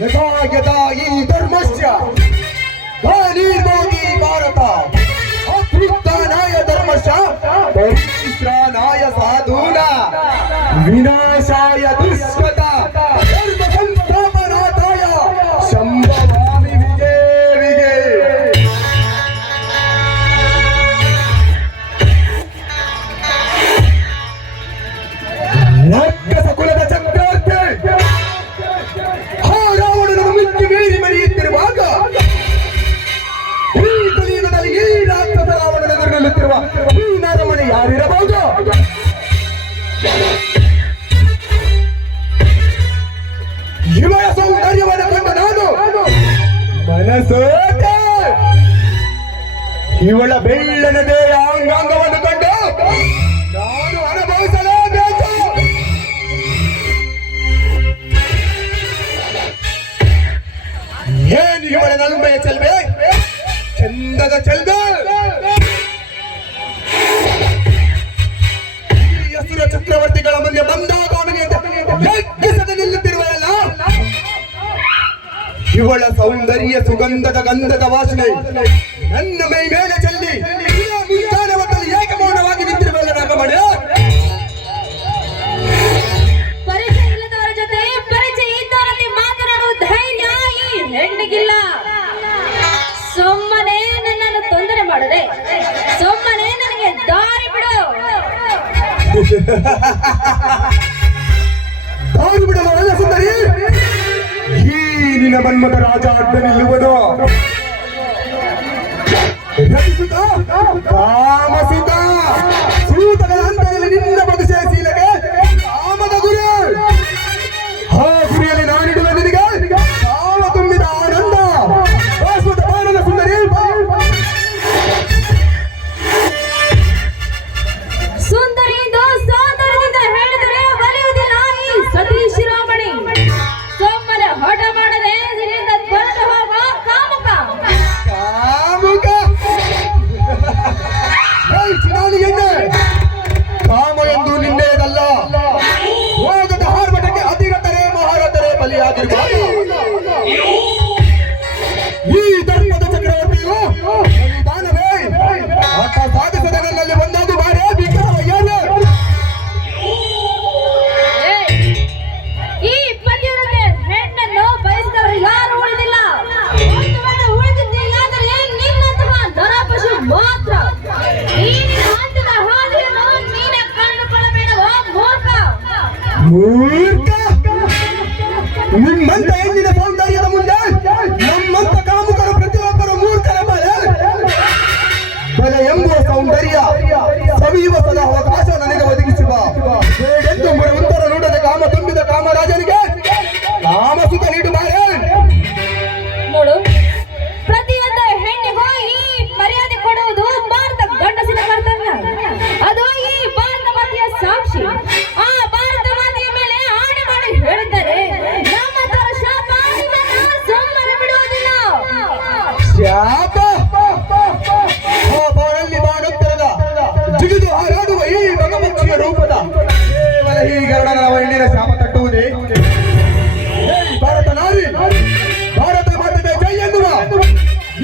ಯಥಾ ಯಥಾ ಈ ಧರ್ಮಸ್ಯ ಗಾನೀರ್ಗೋಗಿ ಭಾರತ ಅತೃಪ್ತಾನಾಯ ಧರ್ಮಶ್ಚ ಪರಿತ್ರಾಣಾಯ ಸಾಧೂನ ವಿನಾಶಾಯ ದುಷ್ಕೃತ ಧರ್ಮ ಸಂಸ್ಥಾಪನಾರ್ಥಾಯ ಸಂಭವಾಮಿ ವಿಜೇ ವಿಜೇ. ರಾಕ್ಷಸ ಕುಲದ ಚಕ್ರವರ್ತಿ ರಾವಣನನ್ನು ಮಿಕ್ಕಿ ಮೀರಿ ಮರೆಯುತ್ತಿರುವಾಗ ಈ ಕಲಿಯುಗದಲ್ಲಿ ಈ ರಾಕ್ಷಸ ರಾವಣನ ಎದುರಿನಲ್ಲಿರುವ ಈ ನರಮಣಿ ಯಾರಿರಬಹುದು? ಇವಳ ಸೌಂದರ್ಯವನ್ನು ಕಂಡ ನಾನು ಮನಸೋತೆ. ಇವಳ ಬೆಳ್ಳನದೇ ಅಂಗಾಂಗವನ್ನು ಕಂಡು ನಾನು ಅನುಭವಿಸಲೇಬೇಕು. ಏನು ಇವಳ ನಲ್ಮೆಯ ಚೆಲ್ವೆ, ಚಂದದ ಚೆಲ್ವೆ. ಈ ಹಸುರ ಚಕ್ರವರ್ತಿಗಳ ಮುಂದೆ ಬಂದಾಗ ಅವನಿಗೆ ಯಜ್ಞಿಸದೆ ನಿಲ್ಲುತ್ತಿರುವಲ್ಲ, ಇವಳ ಸೌಂದರ್ಯ ಸುಗಂಧದ ಗಂಧದ ವಾಸನೆ ನನ್ನ ಮೈ ಮೇಲೆ ಚೆಲ್ಲಿ ಮುಂಚಾನ ಹೊತ್ತಲ್ಲಿ ಏಕೆ ಮೌನವಾಗಿ ನಿಂತಿರುವಲ್ಲ ನಾಗಮಣಿ. ಪರಿಚಯ ಇಲ್ಲದವರ ಜೊತೆ ಪರಿಚಯ ಇದ್ದವರಲ್ಲಿ ಮಾತನಾಡುವ ಧೈರ್ಯ ಈ ಹೆಣ್ಣಿಗಿಲ್ಲ. ಸುಮ್ಮನೆ ನನ್ನನ್ನು ತೊಂದರೆ ಮಾಡದೆ ಸುಮ್ಮನೆ ನನಗೆ ದಾರಿ ಬಿಡು. ದಾರಿ ಬಿಡಲ್ಲ ಸುಂದರಿ. ಈ ನಿನ್ನ ಮನ್ಮಥ ರಾಜ ಅಡ್ಡ ನಿಲ್ಲುವುದು. ಕಾಮಸುತ ಸೂತಗಳ ಹಂತದಲ್ಲಿ ನಿನ್ನ ಬದುಸೆ ಶೀಲಕ್ಕೆ ಕಾಮದ ಗುರಿ. ಆ ಗುರಿಯಲ್ಲಿ ನಾನಿಡುವ ನಿನಗೆ ಕಾಮ ತುಂಬಿದ ಆನಂದ ಶಾಶ್ವತ ಬಾಣದ ಸುಂದರಿ. ಸುಂದರಿಯಿಂದ ಸೌಂದರ್ಯದಿಂದ ಹೇಳಿದರೆ ಒಲಿಯುವುದಿಲ್ಲ ಈ ಸತಿ ಶಿರೋಮಣಿ. ಸುಮ್ಮನೆ ಹಠ ಮಾಡದೆ ಇದರಿಂದ ಹೊರಟು ಹೋಗುವ ಕಾಮುಕ. ಕಾಮುಕ ಚಿನಾಲಿ ಎಣ್ಣೆ ಕಾಮ ಎಂದು ನಿನ್ನೆಯದಲ್ಲ. ಹೋಗದ ಹಾರ್ಮಟಕ್ಕೆ ಅಧಿರತರೆ ಮಹಾರಥರೇ ಬಲಿಯಾಗಿರುವ ಈ ಧರ್ಮದ ಚಕ್ರವರ್ತಿಯು ದಾನವೇ ಆತ ಸಾಧಿಸದ ನನ್ನಲ್ಲಿ ಒಂದಾದು ಬಾರೇ ಬಿಕ್ಕರವಯ್ಯನೇ. ಈ ಪತಿವ್ರತೆ ಹೆಣ್ಣನ್ನು ಬಯಸಿದವರು ಯಾರು ಉಳಿದಿಲ್ಲ. ಒಂದು ವೇಳೆ ಉಳಿದಿದ್ದೆಯಾದರೆ ನಿನ್ನಂತಹ ನರಪಶು ಮಾತ್ರ. ನೀನು ಅಂತಿದ ಹಾದಿಯನ್ನು ನೀನೇ ಕಂಡುಕೊಳ್ಳಬೇಡವೋ ಮೂರ್ಖ. ಮೂರ್ಖ ನಿಮ್ಮಂತ ಹೆಣ್ಣಿನ ಸೌಂದರ್ಯದ ಮುಂದೆ ನಮ್ಮಂತ ಕಾಮುಕರು ಪ್ರತಿಯೊಬ್ಬರು ಮೂರ್ಖರ ಬಲೆ ಎಂಬುವ ಸೌಂದರ್ಯ ಸವಿಯುವ ಸದಾ ಅವಕಾಶ ನನಗೆ ಒದಗಿಸುವ ಬೇಡೆಂದು ಉತ್ತರ ನೋಡದೆ ಕಾಮ ತುಂಬಿದ ಕಾಮರಾಜನಿಗೆ ಕಾಮಸುತ ನೀಡುತ್ತಾರೆ. ನೋಡು, ಪ್ರತಿಯೊಂದು ಹೆಣ್ಣಿಗೂ ಈ ಮರ್ಯಾದೆ ಕೊಡುವುದು ಭಾರತ ಗಂಡಸಿನ ಕರ್ತವ್ಯ. ಅದು ಈ ಭಾರತ ಮಾತೆಯ ಸಾಕ್ಷಿ. ಆ ಭಾರತ ಮಾತೆಯ ಮೇಲೆ ಆಣೆ ಮಾಡಿ ಹೇಳಿದ್ದಾರೆ ನಮ್ಮ ತರ ಶಾಪ ನಿಮ್ಮನ್ನ ಸುಮ್ಮನೆ ಬಿಡುವುದಿಲ್ಲ. ಶಾಪ ಬಾಳಲ್ಲಿ ಬಾಣುತ್ತರದ ಜಿಗಿದು ಹಾರಾಡುವ ಈ ಮಗಪಕ್ಷಿಯ ರೂಪದ ಕೇವಲ ಈ ಗರುಡನ ಹೆಣ್ಣಿನ ಶಾಪ ತಟ್ಟುವುದೇ? ಭಾರತ ನಾರಿ ಭಾರತ ಮಾತೆಗೆ ಜೈ ಎನ್ನುವ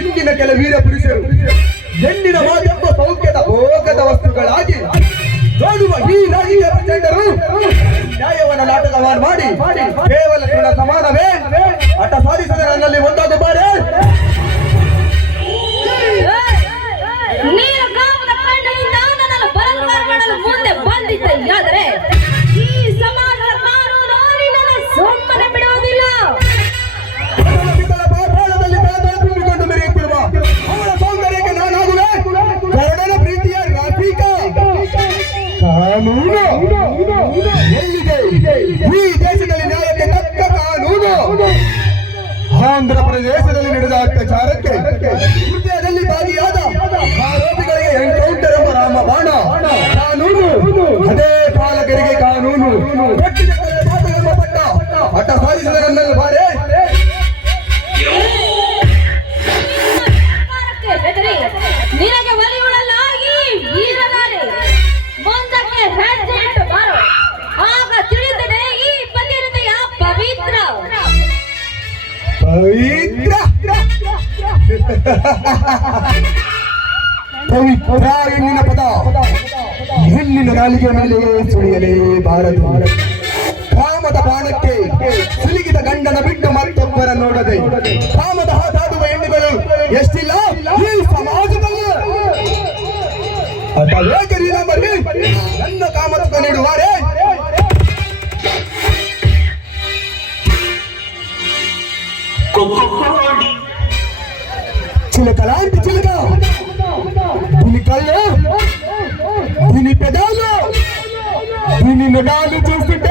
ಇಂದಿನ ಕೆಲ ವೀರ ಪುರುಷರು ಹೆಣ್ಣಿನ ಮಾತೆಂಬ ಸೌಖ್ಯದ ಭೋಗದ ವಸ್ತುಗಳಾಗಿ ನೋಡುವ ಈ ರಾಜಕೀಯ ಪ್ರಚಂಡರು ನ್ಯಾಯವನ್ನ ನಾಟಕವನ್ನು ಮಾಡಿ ಕೇವಲ ತೃಣ ಸಮಾನವೇ ಹಠ ಸಾಧಿಸದೆ ನನ್ನಲ್ಲಿ ಒಂದಾದ ಬಾರೆ. ನೀನು ಕಾಮದ ಕಣ್ಣಿನಿಂದ ನನ್ನನ್ನು ಬಲಾತ್ಕಾರ ಮಾಡಲು ಮುಂದೆ ಬಂದಿದ್ದೆಯಾದರೆ ಈ ಸಮಾಜದ ಕಾನೂನು ನಿನ್ನನ್ನು ಸುಮ್ಮನೆ ಬಿಡುವುದಿಲ್ಲ. ಪಾತಾಳದಲ್ಲಿ ತಲೆ ತುಂಬಿಕೊಂಡು ಮೆರೆಯುತ್ತಿರುವ ಅವಳ ಸೌಂದರ್ಯಕ್ಕೆ ನಾನಾಗುವೆ ಗರುಡನ ಪ್ರೀತಿಯ ರಾಫಿಕ. ಕಾನೂನು ಎಲ್ಲಿದೆ ಈ ದೇಶದಲ್ಲಿ ನ್ಯಾಯಕ್ಕೆ ತಕ್ಕ ಕಾನೂನು? ಆಂಧ್ರ ಪ್ರದೇಶದಲ್ಲಿ ನಡೆದ ಅತ್ಯಾಚಾರಕ್ಕೆ ಕೃತ್ಯದಲ್ಲಿ ಭಾಗಿಯಾದ ಆರೋಪಿಗಳಿಗೆ ಎನ್ಕೌಂಟರ್ ಎಂಬ ರಾಮಬಾಣ ಕಾನೂನು. ಅದೇ ಪಾಲಕರಿಗೆ ಕಾನೂನು. ಹಠ ಸಾಧಿಸಿದ ನನ್ನಲ್ಲಿ ಬಾರೆ. ನಿನಗೆ ಒಲಿಯುಳಲ್ಲ ಈ ವೀರನಾರಿ. ಮುಂದಕ್ಕೆ ಹೆಜ್ಜೆ ಇಟ್ಟು ಬಾರೋ, ಆಗ ತಿಳಿಯುತ್ತದೆ ಈ ಪತಿವ್ರತೆಯ ಪವಿತ್ರ ಪವಿತ್ರ ಹೆಣ್ಣಿನ ಪದ ಹೆಣ್ಣಿನ ನಾಲಿಗೆ ಮೇಲೆ ಸುಳಿಯಲೇಬಾರದು. ಕಾಮದ ಬಾಣಕ್ಕೆ ಸಿಲುಕಿದ ಗಂಡನ ಬಿಟ್ಟು ಮತ್ತೊಬ್ಬರ ನೋಡದೆ ಕಾಮದ ಹಾದಾಡುವ ಹೆಣ್ಣುಗಳು ಎಷ್ಟಿಲ್ಲ ಈ ಸಮಾಜದಲ್ಲಿ. ಅದೇಕೆ ನೀನಾಮರಿ ನನ್ನ ಕಾಮತಕ ನೀಡುವಾರೆ? చిలకలాంటి చిలక దీని కళ్ళు దీని పెదాలు దీని మెడాలు చూస్తుంటే